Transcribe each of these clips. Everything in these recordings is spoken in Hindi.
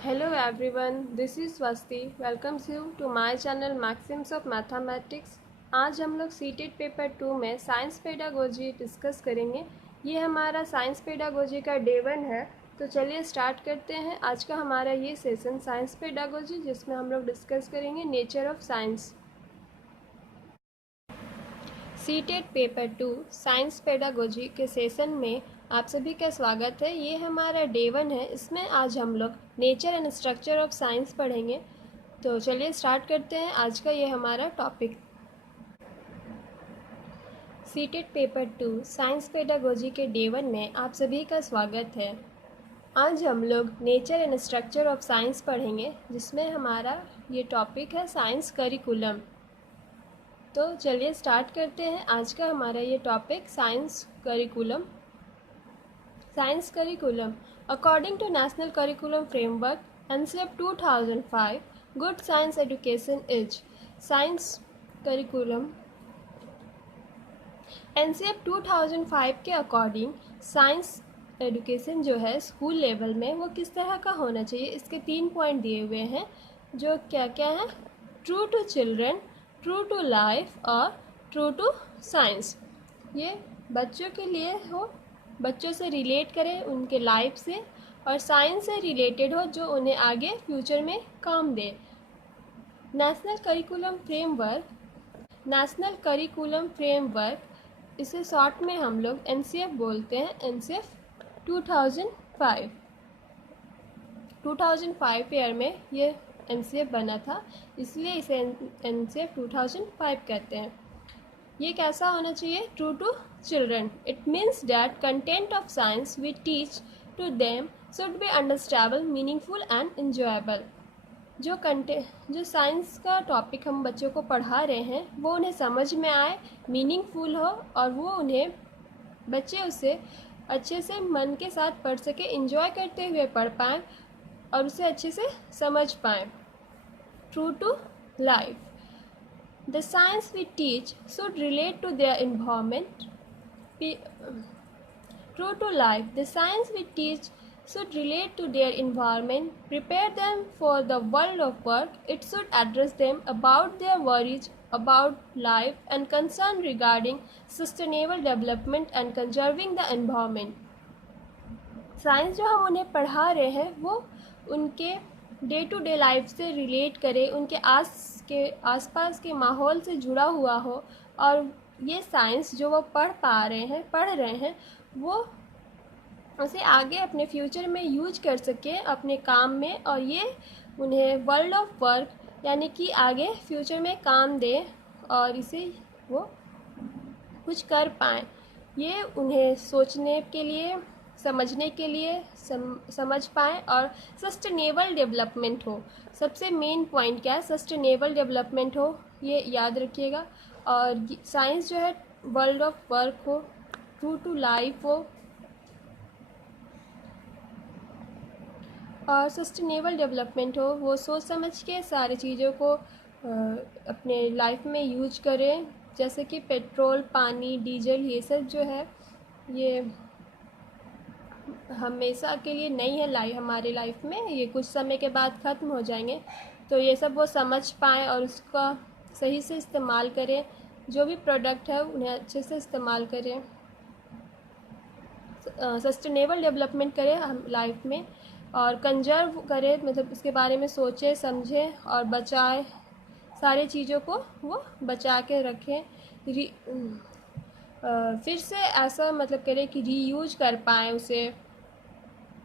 Hello everyone, this is Swasti. Welcomes you to my channel Maxims of Mathematics. आज हम लोग सीटेड पेपर 2 में साइंस पेडागोजी डिस्कस करेंगे। ये हमारा साइंस पेडागोजी का डे 1 है। तो चलिए स्टार्ट करते हैं आज का हमारा ये सेशन साइंस पेडागोजी, जिसमें हम लोग डिस्कस करेंगे nature of science. Seated paper 2 science pedagogy के सेशन में आप सभी का स्वागत है। ये हमारा डे 1 है। इसमें आज हम लोग nature and structure of science पढ़ेंगे। तो चलिए स्टार्ट करते हैं आज का ये हमारा topic. Seated paper 2 science pedagogy के डे 1 में आप सभी का स्वागत है। आज हम लोग nature and structure of science पढ़ेंगे, जिसमें हमारा ये टॉपिक है साइंस करिकुलम। तो चलिए स्टार्ट करते हैं आज का हमारा ये topic science curriculum. Science curriculum according to national curriculum framework NCEP 2005 good science education is science curriculum. NCEP 2005 के अकॉर्डिंग साइंस एजुकेशन जो है स्कूल लेवल में वो किस तरह का होना चाहिए, इसके 3 पॉइंट दिए हुए हैं, जो क्या क्या है? True to children, true to life और ट्रू टू साइंस। ये बच्चों के लिए हो, बच्चों से रिलेट करें उनके लाइफ से, और साइंस से रिलेटेड हो जो उन्हें आगे फ्यूचर में काम दे। नेशनल करिकुलम फ्रेमवर्क इसे शॉर्ट में हम लोग NCEP बोलते हैं। NCEP 2005 ईयर में ये NCEP बना था, इसलिए इसे NCEP 2005 कहते हैं। ये कैसा होना चाहिए? True to children. It means that content of science we teach to them should be understandable, meaningful and enjoyable. जो साइंस का टॉपिक हम बच्चों को पढ़ा रहे हैं वो उन्हें समझ में आए, मीनिंगफुल हो, और वो उन्हें बच्चे उसे अच्छे से मन के साथ पढ़ सके, इंजॉय करते हुए पढ़ पाएँ और उसे अच्छे से समझ पाएँ। True to life, the science we teach should relate to their environment. True to life, the science we teach should relate to their environment, prepare them for the world of work. It should address them about their worries about life and concern regarding sustainable development and conserving the environment. Science जो हम उन्हें पढ़ा रहे हैं वो उनके डे टू डे लाइफ से रिलेट करे, उनके आसपास के माहौल से जुड़ा हुआ हो, और ये साइंस जो वो पढ़ रहे हैं वो उसे आगे अपने फ्यूचर में यूज कर सके अपने काम में, और ये उन्हें वर्ल्ड ऑफ वर्क यानी कि आगे फ्यूचर में काम दे और इसे वो कुछ कर पाएँ। ये उन्हें सोचने के लिए, समझने के लिए समझ पाएँ, और सस्टेनेबल डेवलपमेंट हो। सबसे मेन पॉइंट क्या है? सस्टेनेबल डेवलपमेंट हो, ये याद रखिएगा। और साइंस जो है वर्ल्ड ऑफ वर्क हो, ट्रू टू लाइफ हो, और सस्टेनेबल डेवलपमेंट हो। वो सोच समझ के सारी चीज़ों को अपने लाइफ में यूज करें, जैसे कि पेट्रोल, पानी, डीजल, ये सब जो है ये हमेशा के लिए नहीं है हमारे लाइफ में, ये कुछ समय के बाद ख़त्म हो जाएंगे। तो ये सब वो समझ पाएँ और उसका सही से इस्तेमाल करें, जो भी प्रोडक्ट है उन्हें अच्छे से इस्तेमाल करें, सस्टेनेबल डेवलपमेंट करें हम लाइफ में, और कंजर्व करें, मतलब उसके बारे में सोचें, समझें और बचाएं। सारी चीज़ों को वो बचा के रखें, फिर से ऐसा मतलब करें कि रीयूज कर पाएँ उसे।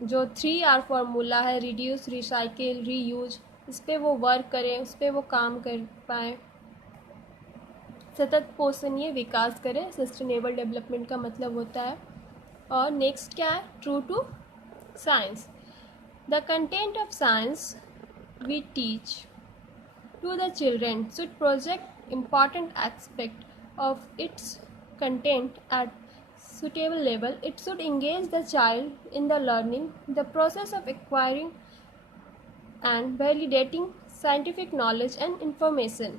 जो 3R फार्मूला है, रिड्यूस, रिसाइकिल, रीयूज, इस पर वो वर्क करें, उस पर वो काम कर पाएँ। सतत पोषणीय विकास करें, सस्टेनेबल डेवलपमेंट का मतलब होता है। और नेक्स्ट क्या है? True to science. The content of science we teach to the children should project important aspect of its content at suitable level. It should engage the child in the learning, the process of acquiring and validating scientific knowledge and information.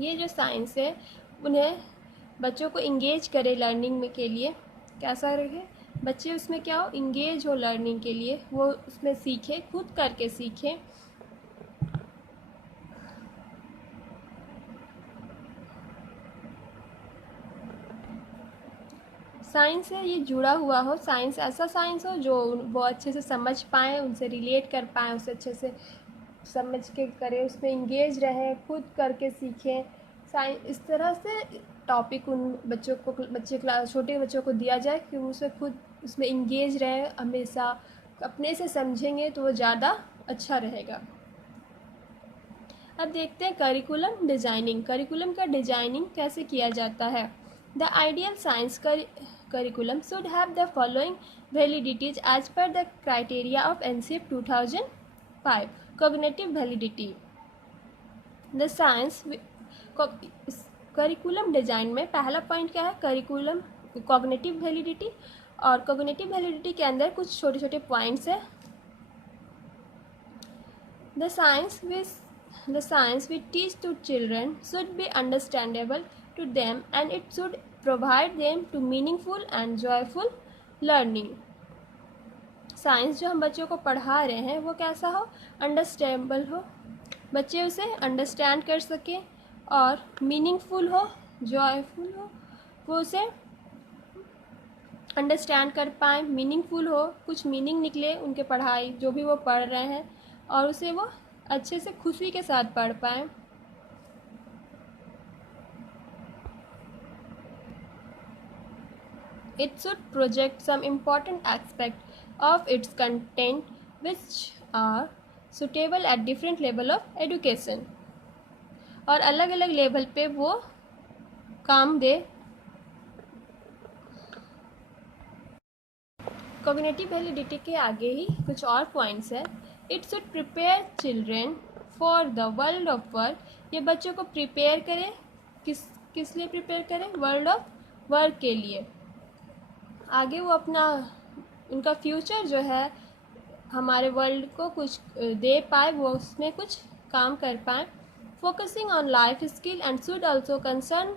ये जो साइंस है उन्हें बच्चों को इंगेज करे लर्निंग में के लिए, कैसा रहे? बच्चे उसमें क्या हो, इंगेज हो लर्निंग के लिए, वो उसमें सीखें, खुद करके सीखें। साइंस से ये जुड़ा हुआ हो, साइंस ऐसा साइंस हो जो वो अच्छे से समझ पाएँ, उनसे रिलेट कर पाएँ, उसे अच्छे से समझ के करें, उसमें इंगेज रहें, खुद करके सीखें। साइंस इस तरह से टॉपिक उन बच्चों को, छोटे बच्चों को दिया जाए कि वो उसे खुद उसमें इंगेज रहें, हमेशा अपने से समझेंगे तो वो ज़्यादा अच्छा रहेगा। अब देखते हैं करिकुलम डिज़ाइनिंग। करिकुलम का डिज़ाइनिंग कैसे किया जाता है। The ideal science curriculum should have the following validities as per the criteria of NCEP 2005. Cognitive validity. The science curriculum design में पहला पॉइंट क्या है, करिकुलम कॉग्निटिव वैलिडिटी। और कॉग्निटिव वैलिडिटी के अंदर कुछ छोटे छोटे पॉइंट्स है। The science we teach to children should be understandable to them and it should provide them to meaningful and joyful learning. Science जो हम बच्चों को पढ़ा रहे हैं वो कैसा हो, अंडरस्टैंडेबल हो, बच्चे उसे अंडरस्टैंड कर सकें, और मीनिंगफुल हो, जॉयफुल हो, वो उसे अंडरस्टैंड कर पाएँ, मीनिंगफुल हो, कुछ मीनिंग निकले उनके पढ़ाई जो भी वो पढ़ रहे हैं, और उसे वो अच्छे से खुशी के साथ पढ़ पाएँ। It should project some important aspect of its content which are suitable at different level of education, और अलग अलग लेवल पे वो काम दे। कॉग्निटिव वैलिडिटी के आगे ही कुछ और पॉइंट्स है। It should prepare children for the world of work. ये बच्चों को प्रिपेयर करे, किस लिए प्रिपेयर करें, वर्ल्ड ऑफ वर्क के लिए। आगे वो अपना उनका फ्यूचर जो है हमारे वर्ल्ड को कुछ दे पाए, वो उसमें कुछ काम कर पाए। Focusing on life skill and should also concern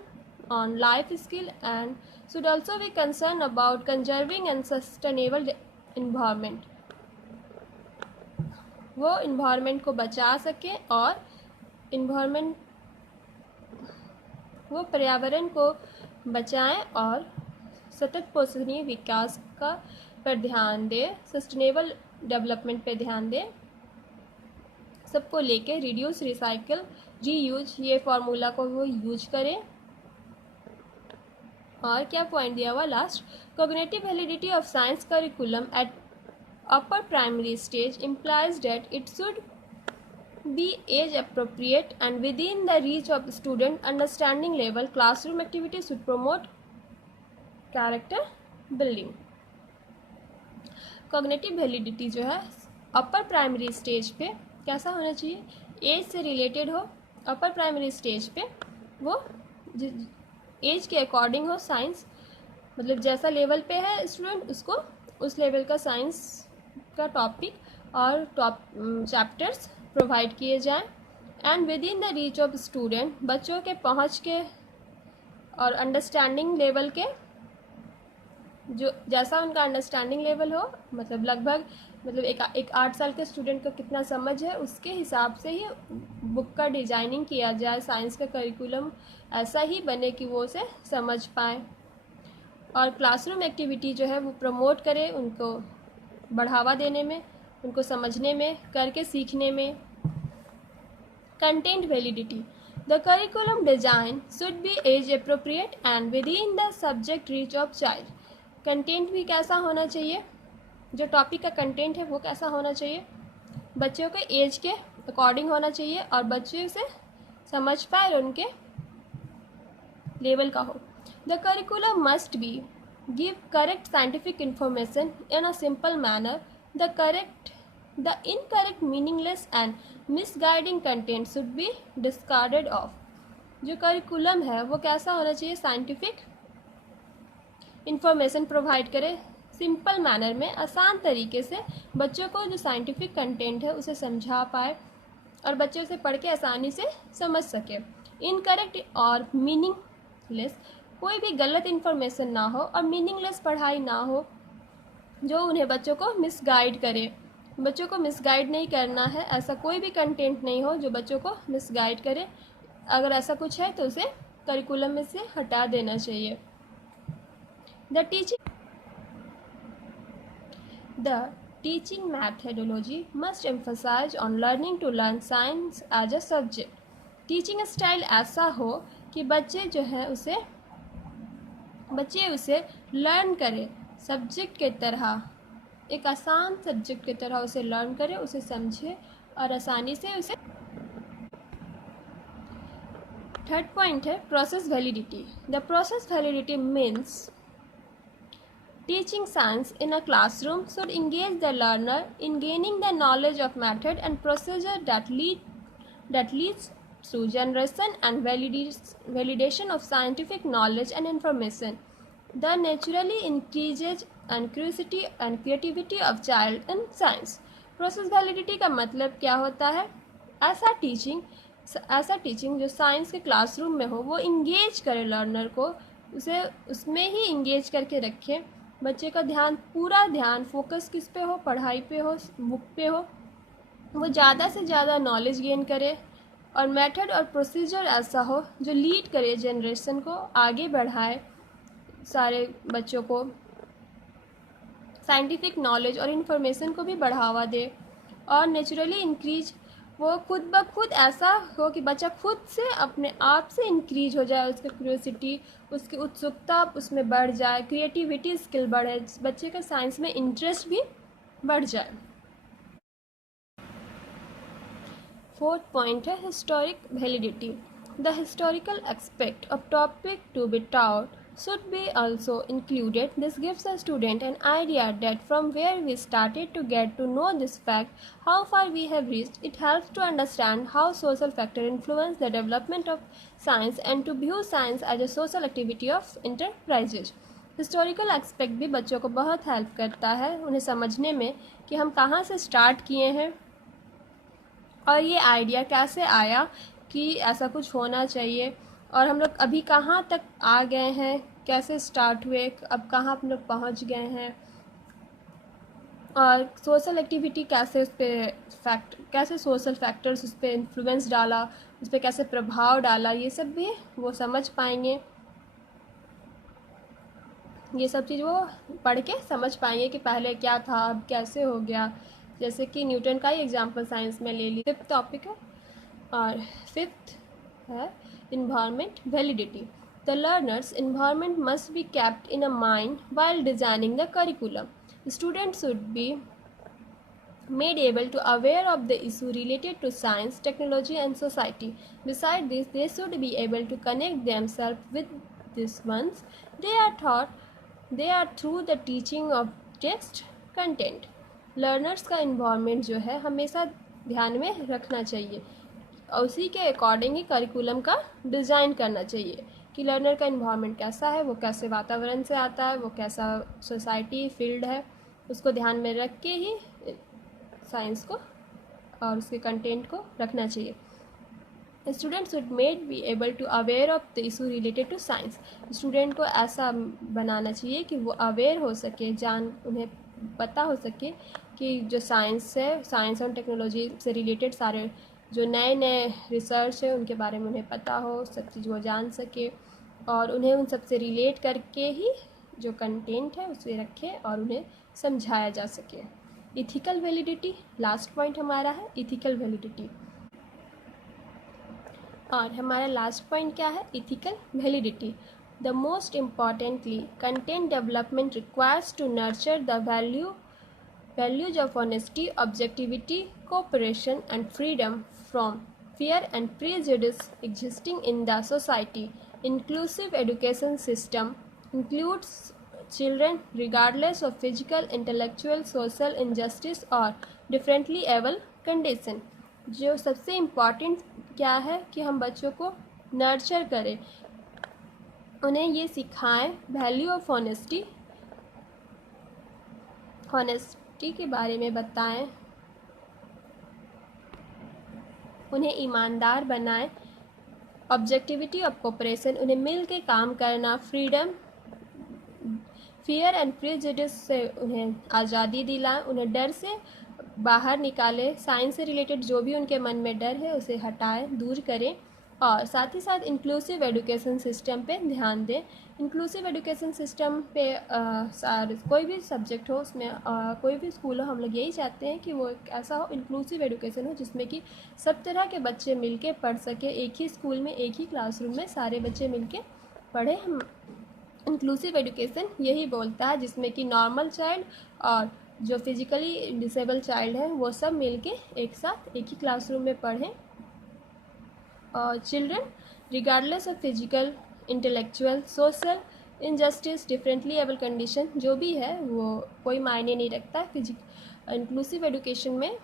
on life skill and should also be concerned about conserving and sustainable environment. वो environment को बचा सके और environment वो पर्यावरण को बचाएं और सतत पोषणीय विकास का पर ध्यान दे, सस्टेनेबल डेवलपमेंट पे ध्यान दे। सबको लेके रिड्यूस, रिसाइकल, रीयूज, ये फार्मूला को वो यूज करें। और क्या पॉइंट दिया हुआ last, cognitive validity of science curriculum at upper primary stage implies that it should be age appropriate and within the reach of student understanding level. Classroom activities should promote character building. Cognitive validity जो है अपर प्राइमरी स्टेज पे कैसा होना चाहिए, एज से रिलेटेड हो। अपर प्राइमरी स्टेज पे वो एज के अकॉर्डिंग हो, साइंस मतलब जैसा लेवल पे है स्टूडेंट उसको उस लेवल का साइंस का टॉपिक और चैप्टर्स प्रोवाइड किए जाएं। And with in the reach of student, बच्चों के पहुंच के और अंडरस्टैंडिंग लेवल के, जो जैसा उनका अंडरस्टैंडिंग लेवल हो, मतलब लगभग मतलब एक 8 साल के स्टूडेंट का कितना समझ है उसके हिसाब से ही बुक का डिज़ाइनिंग किया जाए। साइंस का करिकुलम ऐसा ही बने कि वो उसे समझ पाए। और क्लासरूम एक्टिविटी जो है वो प्रमोट करे, उनको बढ़ावा देने में, उनको समझने में, करके सीखने में। Content validity, the curriculum design should be age appropriate and with in the subject reach of child. Content भी कैसा होना चाहिए, जो टॉपिक का कंटेंट है वो कैसा होना चाहिए, बच्चों के एज के अकॉर्डिंग होना चाहिए और बच्चे उसे समझ पाए और उनके लेवल का हो। The curriculum must be give correct scientific information in a simple manner. The incorrect, meaningless and misguiding content should be discarded of. जो करिकुलम है वो कैसा होना चाहिए, साइंटिफिक इंफॉर्मेशन प्रोवाइड करे, सिंपल मैनर में, आसान तरीके से बच्चों को जो साइंटिफिक कंटेंट है उसे समझा पाए और बच्चे उसे पढ़ के आसानी से समझ सके। इनकरेक्ट और मीनिंगलेस, कोई भी गलत इन्फॉर्मेशन ना हो और मीनिंगलेस पढ़ाई ना हो, जो उन्हें बच्चों को मिसगाइड करे। बच्चों को मिसगाइड नहीं करना है, ऐसा कोई भी कंटेंट नहीं हो जो बच्चों को मिसगाइड करे। अगर ऐसा कुछ है तो उसे करिकुलम में से हटा देना चाहिए। The teaching methodology must emphasize on learning to learn science as a subject. Teaching style ऐसा हो कि बच्चे उसे लर्न करें सब्जेक्ट के तरह, एक आसान सब्जेक्ट की तरह उसे लर्न करें, उसे समझे और आसानी से उसे। थर्ड पॉइंट है process validity. The process validity means teaching science in a classroom should engage the learner in gaining the knowledge of method and procedure that leads to generation and validation of scientific knowledge and information. The naturally increases and curiosity and creativity of child in science. Process validity का मतलब क्या होता है? ऐसा टीचिंग जो साइंस के क्लासरूम में हो, वो इंगेज करे लर्नर को, उसे उसमें ही इंगेज करके रखे। बच्चे का पूरा ध्यान फोकस किस पे हो? पढ़ाई पे हो, बुक पे हो, वो ज़्यादा से ज़्यादा नॉलेज गेन करे। और मेथड और प्रोसीजर ऐसा हो जो लीड करे जनरेशन को, आगे बढ़ाए सारे बच्चों को, साइंटिफिक नॉलेज और इन्फॉर्मेशन को भी बढ़ावा दे। और नेचुरली इंक्रीज, वो खुद ब खुद ऐसा हो कि बच्चा खुद से अपने आप से इंक्रीज हो जाए, उसकी क्यूरियोसिटी, उसकी उत्सुकता उसमें बढ़ जाए, क्रिएटिविटी स्किल बढ़े, बच्चे का साइंस में इंटरेस्ट भी बढ़ जाए। फोर्थ पॉइंट है historic validity. The historical aspect of topic to be taught should be also included. This gives a student an idea that from where we started to get to know this fact, how far we have reached. It helps to understand how social factors influence the development of science and to view science as a social activity of enterprises. Historical aspect भी बच्चों को बहुत हेल्प करता है उन्हें समझने में कि हम कहाँ से स्टार्ट किए हैं और ये आइडिया कैसे आया कि ऐसा कुछ होना चाहिए, और हम लोग अभी कहाँ तक आ गए हैं, कैसे स्टार्ट हुए, अब कहाँ हम लोग पहुँच गए हैं, और सोशल एक्टिविटी कैसे सोशल फैक्टर्स उस पर इन्फ्लुएंस डाला, उस पर कैसे प्रभाव डाला, ये सब भी वो समझ पाएंगे। ये सब चीज़ वो पढ़ के समझ पाएंगे कि पहले क्या था, अब कैसे हो गया। जैसे कि न्यूटन का ही एग्जाम्पल साइंस में ले ली। फिफ्थ टॉपिक है, और फिफ्थ है environment validity. The learner's environment must be kept in a mind while designing the curriculum. Students should be made able to aware of the issue related to science, technology and society. Besides this, they should be able to connect themselves with these ones. They are through the teaching of text content. Learners का environment जो है हमेशा ध्यान में रखना चाहिए और उसी के अकॉर्डिंग ही करिकुलम का डिज़ाइन करना चाहिए कि लर्नर का इन्वायरमेंट कैसा है, वो कैसे वातावरण से आता है, वो कैसा सोसाइटी फील्ड है, उसको ध्यान में रख के ही साइंस को और उसके कंटेंट को रखना चाहिए। Student should made be able to aware of the issue related to science. Student को ऐसा बनाना चाहिए कि वो अवेयर हो सके, उन्हें पता हो सके कि जो साइंस है, साइंस और टेक्नोलॉजी से रिलेटेड सारे जो नए नए रिसर्च है उनके बारे में उन्हें पता हो, सब चीज़ वो जान सके और उन्हें उन सब से रिलेट करके ही जो कंटेंट है उसे रखें और उन्हें समझाया जा सके। इथिकल वैलिडिटी लास्ट पॉइंट हमारा है, इथिकल वैलिडिटी। और हमारा लास्ट पॉइंट क्या है? Ethical validity. The most importantly content development requires to nurture the values of honesty, objectivity, cooperation and freedom from fear and prejudice existing in the society. Inclusive education system includes children regardless of physical, intellectual, social injustice or differently able condition. जो सबसे इम्पॉर्टेंट क्या है कि हम बच्चों को नर्चर करें, उन्हें ये सिखाएं वैल्यू ऑफ ऑनेस्टी के बारे में बताएं, उन्हें ईमानदार बनाएं, ऑब्जेक्टिविटी ऑफ कोऑपरेशन, उन्हें मिल के काम करना, फियर एंड प्रेजुडिस से उन्हें आज़ादी दिलाएं, उन्हें डर से बाहर निकालें, साइंस से रिलेटेड जो भी उनके मन में डर है उसे हटाएं, दूर करें, और साथ ही साथ इंक्लूसिव एजुकेशन सिस्टम पे ध्यान दें। इंक्लूसिव एजुकेशन सिस्टम पे कोई भी सब्जेक्ट हो उसमें कोई भी स्कूल हो, हम लोग यही चाहते हैं कि वो एक ऐसा हो इंक्लूसिव एजुकेशन हो जिसमें कि सब तरह के बच्चे मिलके पढ़ सके, एक ही स्कूल में एक ही क्लासरूम में सारे बच्चे मिलके पढ़े। हम इंक्लूसिव एजुकेशन यही बोलता है जिसमें कि नॉर्मल चाइल्ड और जो फिजिकली डिसेबल चाइल्ड है वो सब मिलके एक साथ एक ही क्लासरूम में पढ़ें। और children regardless of physical, intellectual, social injustice, differently able condition जो भी है वो कोई मायने नहीं रखता है। इंक्लूसिव एजुकेशन में